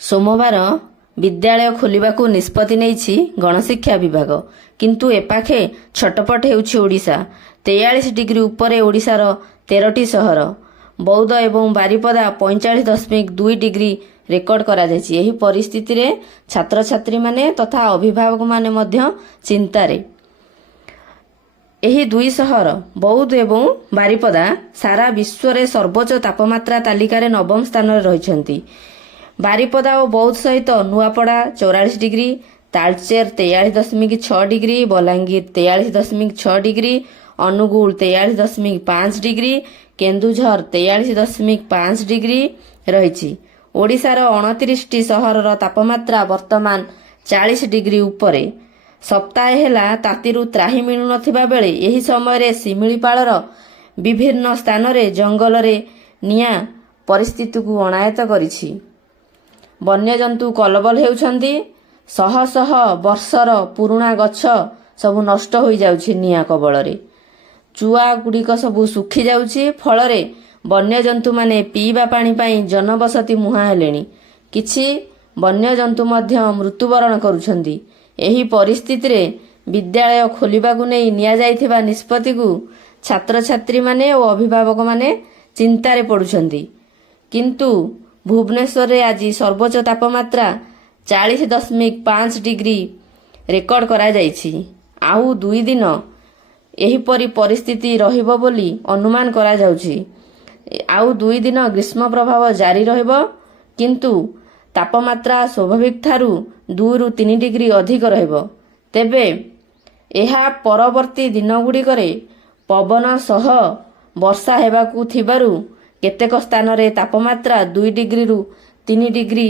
सोमवार विद्यालय खोलिबाकू निष्पत्ति नेइछि गणशिक्षा विभाग किंतु एपाखे छटपट हेउछि ओडिशा। 43 डिग्री उपरे ओडिशार 13टी सहर बौद्ध एवं बारिपदा 45.2 डिग्री रेकर्ड करा जायछि। एही परिस्थिति रे छात्र छात्री माने तथा अभिभावक माने मध्य चिंतारे। एही दुई सहर बौद्ध एवं बारिपदा सारा विश्व रे सर्वोच्च तापमात्रा तालिका रे नवम स्थान रे रहिछन्ति। बारिपदा और बौद्ध सहित Nuapada 44 degree, Talcher 43.6 degree, Balangir 43.6 degree, Angul 43.5 degree, Keonjhar 43.5 degree रही। ओडिशार 29टी सहरर तापमात्रा वर्तमान 40 डिग्री उपरे। सप्ताह हेला तातीरु त्राही मिलु नथिबा बेले एही समय रे सिमिलीपाଳର विभिन्न स्थान रे जंगल रे निया परिस्थिति को अणायत करिछि। वन्यजंतु कलबल हेउछन्ति। शह शह वर्षर पुराणा गछ सबु नष्ट हो जाउछि निया कबଳରେ। चुआ गुड़िक सबु सुखी जाउछि। फଳରେ वन्यजंतु माने पीवा पानी पाई जनबसति मुहा हेलेनी। किछि वन्यजंतु मध्य मृत्युवरण करुछन्ति। एही परिस्थिति रे विद्यालय खोलिबाकू नै निया जाइथिबा निष्पत्ति को छात्र छात्री माने और अभिभावक माने चिंतारे पडुछन्ति। किंतु भुवनेश्वर रे आज सर्वोच्च तापमात्रा 40.5 डिग्री रेकर्ड करा जाइछि। आउ 2 दिन एहीपरि परिस्थिति रहिबो बोली अनुमान करा जाउछि। आउ 2 दिन ग्रीष्म प्रभाव जारी रहिबो किंतु तापमात्रा स्वाभाविक थारु 2 रु 3 डिग्री अधिक रहिबो। तेबे एहा परवर्ती दिन गुड़िकरे पवन सह वर्षा हेबाकू थिबारु केतेक स्थान रे तापमात्रा 2 डिग्री रु 3 डिग्री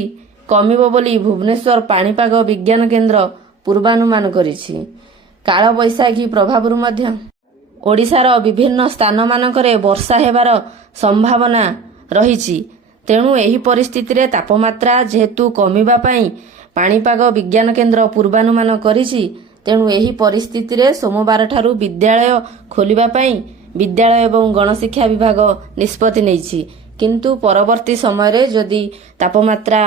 कमिबो बोली भुवनेश्वर पाणीपाग विज्ञान केन्द्र पूर्वानुमान करिछि। काल बैशाखी प्रभावरु मध्य ओडिशार विभिन्न स्थान मानकरे वर्षा हेबार संभावना रहिछि। तेणु एही परिस्थिति रे तापमात्रा जेहेतु कमिबा पई पाणीपाग विज्ञान केन्द्र पूर्वानुमान करिछि। तेणु एही परिस्थिति रे सोमवार ठारू विद्यालय खोलिबा पई विद्यालय एवं गणशिक्षा विभाग निष्पत्ति नेइछि। किंतु परवर्ती समय रे जदि तापमात्रा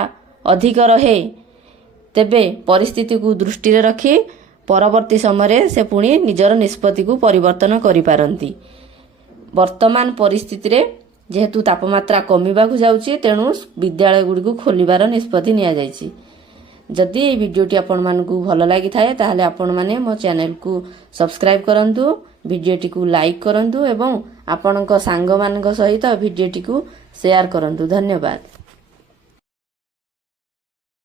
अधिक रहे तेबे परिस्थिति को दृष्टि रे रखी परवर्ती समय रे से पुणी निजर निष्पत्ति को परिवर्तन करि पारंती। वर्तमान परिस्थिति रे जेहेतु तापमात्रा कमिबाकू जाउछि तेणु विद्यालय गुडी को खोलिबार निष्पत्ति निया जाइछि। जदि ये वीडियोटी आपण मानकू भल लागि थाए ताहले आपण माने मो चैनल को सब्सक्राइब करंतु, वीडियोटी को लाइक करंतु एवं आपणक सांग मानक सहित वीडियोटी को शेयर करंतु। धन्यवाद।